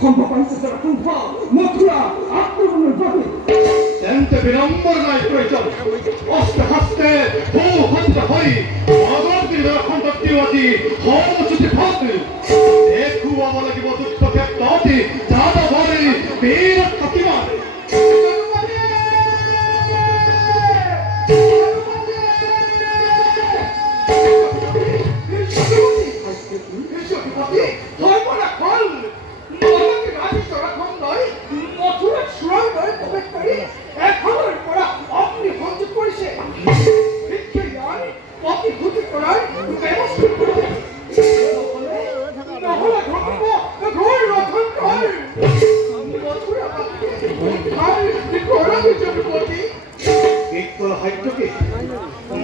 সম্ভৱ মথুৰা আক্ৰমণৰ বাবে তেন্তে বিলম্বৰ নাই প্ৰয়োজন অস্তে হস্তে ভূ হৈ অগতিৰ সম্পত্তিৱতী সমচুতি ভাগ দেখুৱাব লাগিব যুদ্ধ ক্ষেত্ৰত যাদৱৰ বীৰত্ব কিমান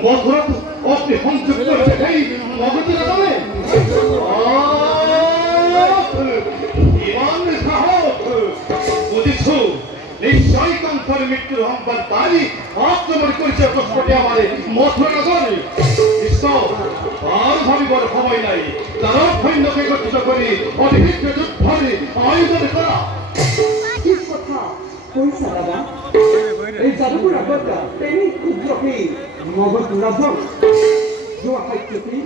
মথুৰাটো অগ্নি সংযোগ কৰিছে সেই মগজু নাজানে ইমান সাহস বুজিছো নিশ্চয় কণ্ঠৰ মৃত্যুৰ সংবাদ পাই আক্ৰমণ কৰিছে প্ৰস্তুতি আমাৰে মথুৰা নাজানে নিশ্চয় আৰু ভাবিবৰ সময় নাই তাৰ সৈন্যকে গঠিত কৰি অধিক যুদ্ধৰ আয়োজন কৰা কি কথা কৈছা দাদা এই যাদৱৰ আগত তেনে ক্ষুদ্ৰকে মগজ নাযাওঁ যোৱা সাক্ষী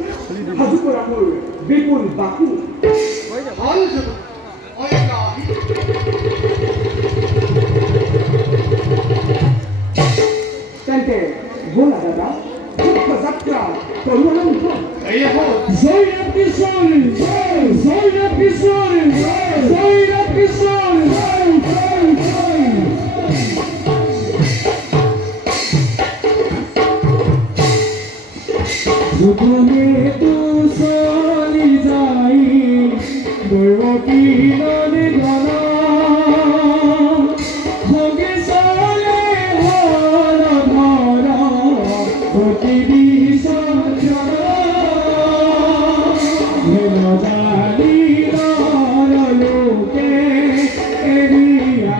সাজু কৰা মোৰ বিপুল বাকী তেন্তে ব'লা দাদা যুদ্ধ যাত্ৰা তৰুৱাৰম্ভ জয়ৰাম কিশোৰ জয়ৰাম কিশোৰ জয়ৰাম কিশোৰ যুগনে তো চলি যাই বৰকিলনে ঘন ভোগে চলে হল ধৰ অতি বিসৰ্জন জানি লোকে এৰিয়া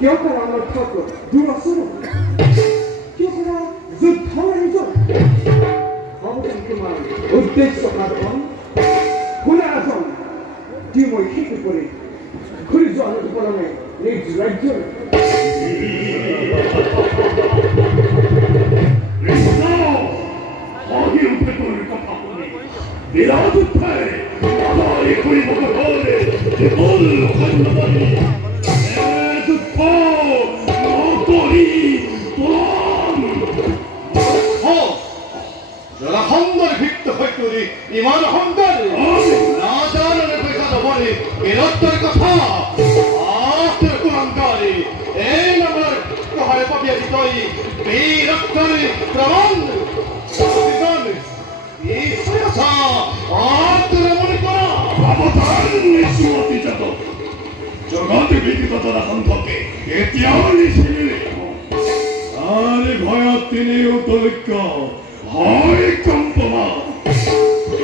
কিয় কৰা আমাৰ ঠাকুৰ দুৰচৰ কিয় কৰা যুদ্ধৰ আয়োজন ভাবচোন তোমাৰ উদ্দেশ্য সাধন শুনা ৰাজন যি মই শিশু কৰি ঘূৰি যোৱা অনুকৰণে নিজ ৰাজ্যৰ বিৰাট উঠাই আমাৰ কৰি হ'লে কেৱল সৈন্যবাহিনী জলাখণ্ডৰ ভিত্ত হৈ কৰি ইমান অহংকাৰ নাজানৰে পইচা ল'বনে বীৰত্বৰ কথা কুৰংকাৰী এই নামৰ কহাৰে পবিয়াৰি তই বীৰত্বৰ প্ৰমাণ জগতে বিদিত জলাখণ্ডকে এতিয়াও নিচিনিলে আৰে ভয়ত তিনি উতলিক্য হয় কম্পমা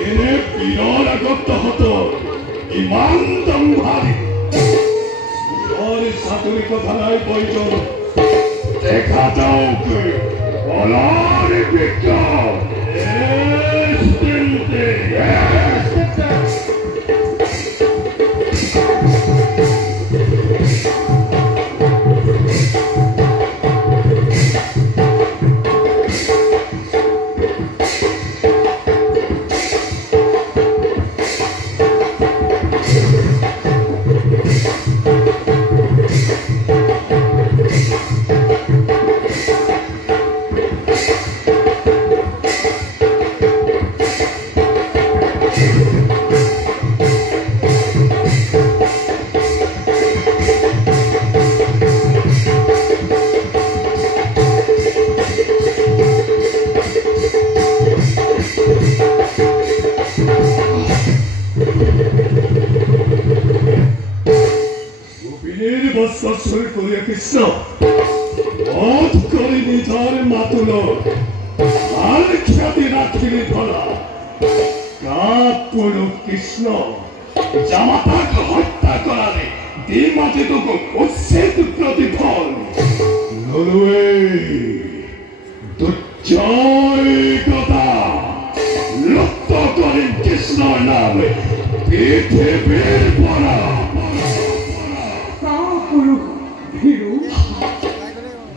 এনে বীৰৰ আগত হত ইমান দম্ভাৰী চাকৰি কথা নাই প্ৰয়োজন দেখা যাওক অলাৰে বিজ্ঞান কৃষ্ণ বধ করে নিধার মাতুল আর খ্যাতি রাখিলে ধরা কাপুর কৃষ্ণ জামাতাকে হত্যা করালে দ্বিমাজিতক উচ্ছেদ প্রতিফল নলুয়ে দুর্জয় কথা লুপ্ত করেন কৃষ্ণর নামে পৃথিবীর পরা কাপুরুষ ভীরু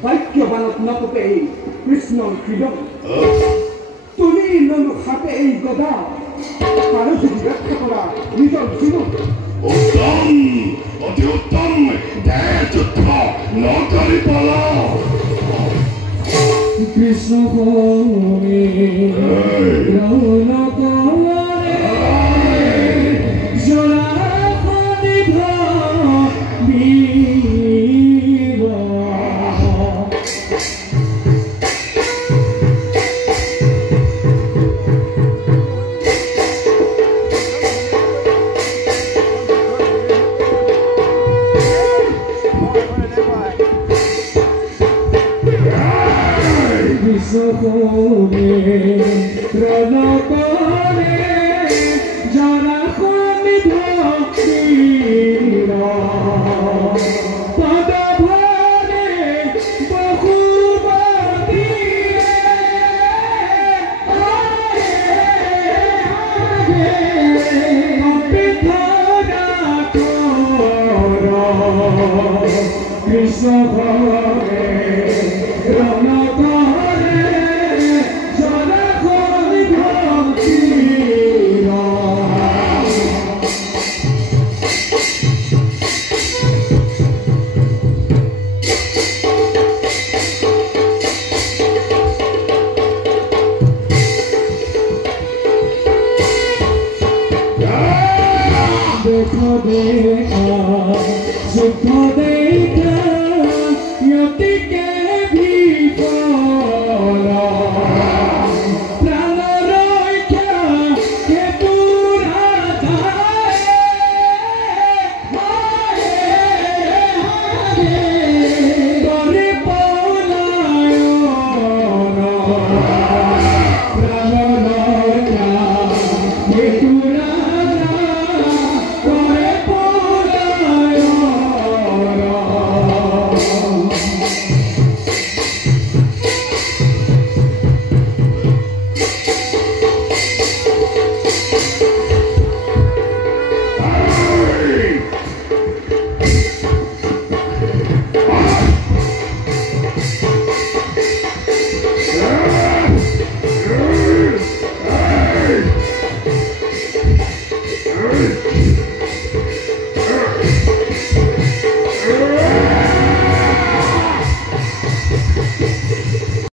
বাক্যবানত নকপে এই কৃষ্ণৰ হৃদয় তুলি ললো হাতে এই গদা পাৰো যদি ৰক্ষা কৰা নিজৰ জীৱন উত্তম অতি উত্তম দেহ যুদ্ধ নকৰি পলা কৃষ্ণ হরে রৌন করে জোড়া খনিভ বীর বিশ্বহরে রণ করে যারা খনি ভক্তির পদ ভরে বহুমতি কৃষ্ণ ভরে রণ করে যারা খনি ভক্তির देखो देखा सुख देखा यति के